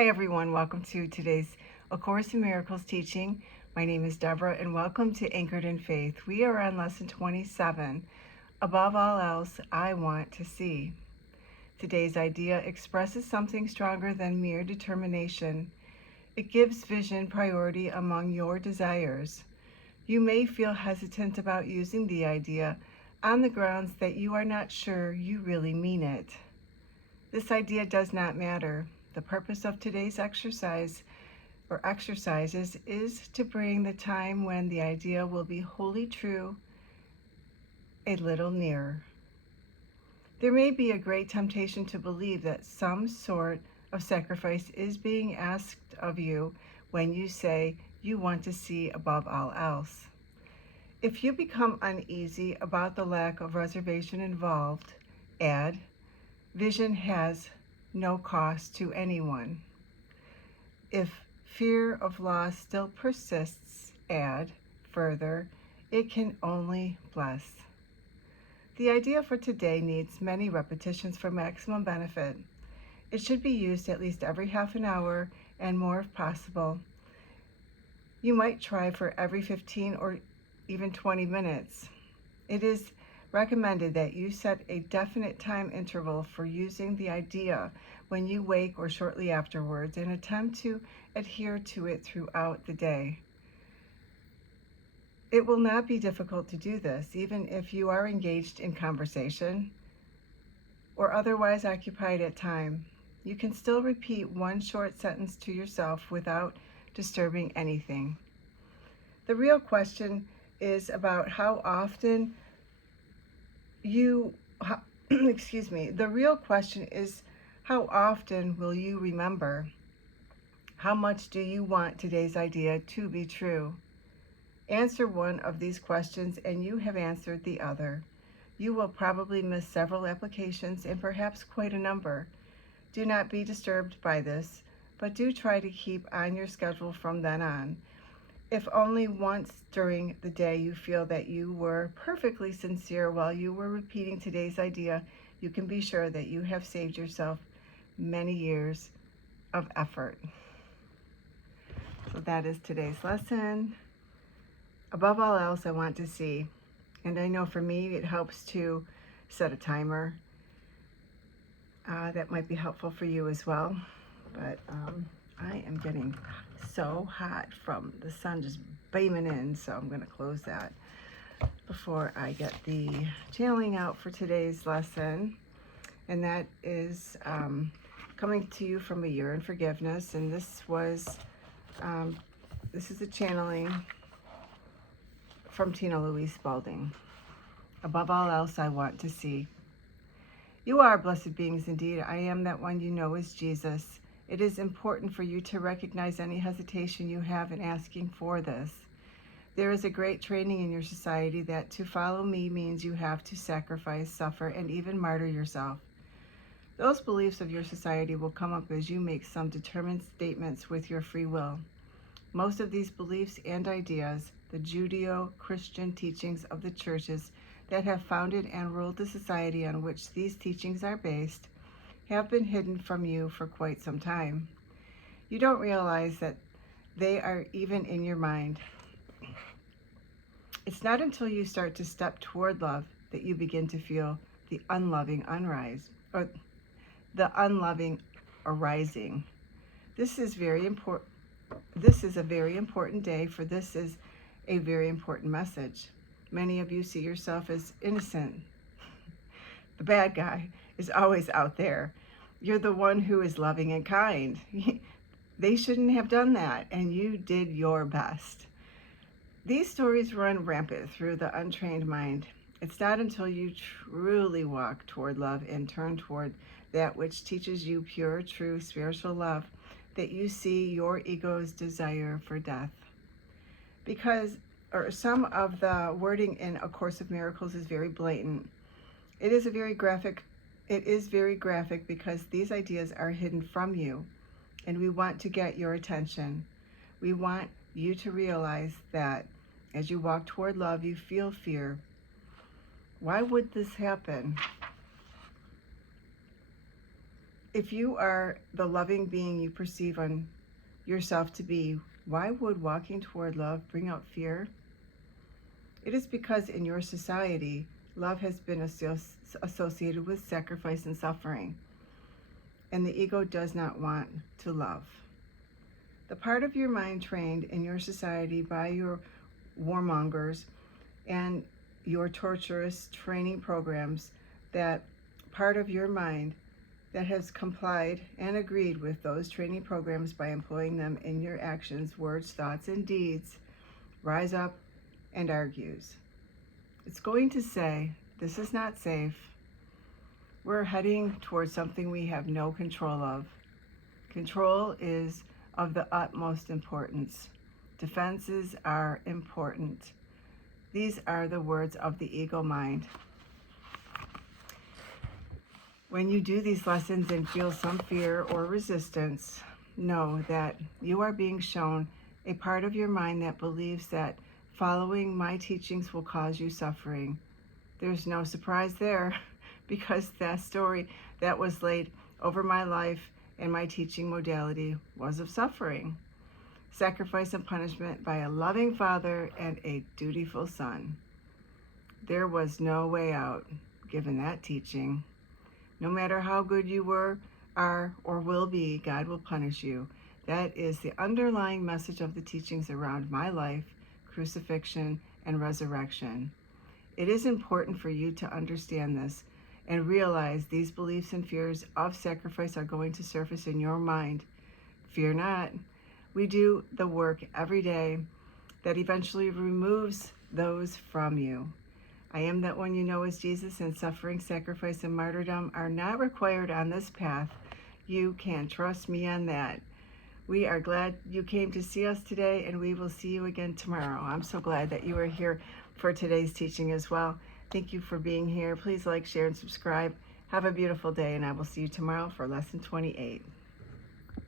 Hi everyone, welcome to today's A Course in Miracles teaching. My name is Deborah and welcome to Anchored in Faith. We are on lesson 27, Above All Else, I Want to See. Today's idea expresses something stronger than mere determination. It gives vision priority among your desires. You may feel hesitant about using the idea on the grounds that you are not sure you really mean it. This idea does not matter. The purpose of today's exercises is to bring the time when the idea will be wholly true a little nearer. There may be a great temptation to believe that some sort of sacrifice is being asked of you when you say you want to see above all else. If you become uneasy about the lack of reservation involved, add, vision has no cost to anyone. If fear of loss still persists, add, further, it can only bless. The idea for today needs many repetitions for maximum benefit. It should be used at least every half an hour and more if possible. You might try for every 15 or even 20 minutes. It is recommended that you set a definite time interval for using the idea when you wake or shortly afterwards and attempt to adhere to it throughout the day. It will not be difficult to do this, even if you are engaged in conversation or otherwise occupied at time. You can still repeat one short sentence to yourself without disturbing anything. The real question is about how often the real question is, how often will you remember? How much do you want today's idea to be true? Answer one of these questions and you have answered the other. You will probably miss several applications and perhaps quite a number. Do not be disturbed by this, but do try to keep on your schedule from then on. If only once during the day you feel that you were perfectly sincere while you were repeating today's idea, you can be sure that you have saved yourself many years of effort. So that is today's lesson. Above all else, I want to see. And I know for me, it helps to set a timer. That might be helpful for you as well. But I am getting so hot from the sun just beaming in, so I'm going to close that before I get the channeling out for today's lesson. And that is coming to you from A Year in Forgiveness. And this is a channeling from Tina Louise Spalding. Above all else, I want to see. You are blessed beings indeed. I am that one you know is Jesus. It is important for you to recognize any hesitation you have in asking for this. There is a great training in your society that to follow me means you have to sacrifice, suffer, and even martyr yourself. Those beliefs of your society will come up as you make some determined statements with your free will. Most of these beliefs and ideas, the Judeo-Christian teachings of the churches that have founded and ruled the society on which these teachings are based, have been hidden from you for quite some time. You don't realize that they are even in your mind. It's not until you start to step toward love that you begin to feel the unloving arising. This is a very important day, for this is a very important message. Many of you see yourself as innocent. The bad guy is always out there. You're the one who is loving and kind. They shouldn't have done that, and you did your best. These stories run rampant through the untrained mind. It's not until you truly walk toward love and turn toward that which teaches you pure, true spiritual love that you see your ego's desire for death. Some of the wording in A Course of Miracles is very blatant. It is very graphic because these ideas are hidden from you, and we want to get your attention. We want you to realize that as you walk toward love, you feel fear. Why would this happen? If you are the loving being you perceive on yourself to be, why would walking toward love bring out fear? It is because in your society, love has been associated with sacrifice and suffering, and the ego does not want to love. The part of your mind trained in your society by your warmongers and your torturous training programs, that part of your mind that has complied and agreed with those training programs by employing them in your actions, words, thoughts, and deeds, rise up and argues. It's going to say, this is not safe. We're heading towards something we have no control of. Control is of the utmost importance. Defenses are important. These are the words of the ego mind. When you do these lessons and feel some fear or resistance, know that you are being shown a part of your mind that believes that following my teachings will cause you suffering. There's no surprise there, because that story that was laid over my life and my teaching modality was of suffering, sacrifice and punishment by a loving father and a dutiful son. There was no way out given that teaching. No matter how good you were, are, or will be, God will punish you. That is the underlying message of the teachings around my life, crucifixion, and resurrection. It is important for you to understand this and realize these beliefs and fears of sacrifice are going to surface in your mind. Fear not. We do the work every day that eventually removes those from you. I am that one you know as Jesus, and suffering, sacrifice, and martyrdom are not required on this path. You can trust me on that. We are glad you came to see us today, and we will see you again tomorrow. I'm so glad that you are here for today's teaching as well. Thank you for being here. Please like, share, and subscribe. Have a beautiful day, and I will see you tomorrow for Lesson 28.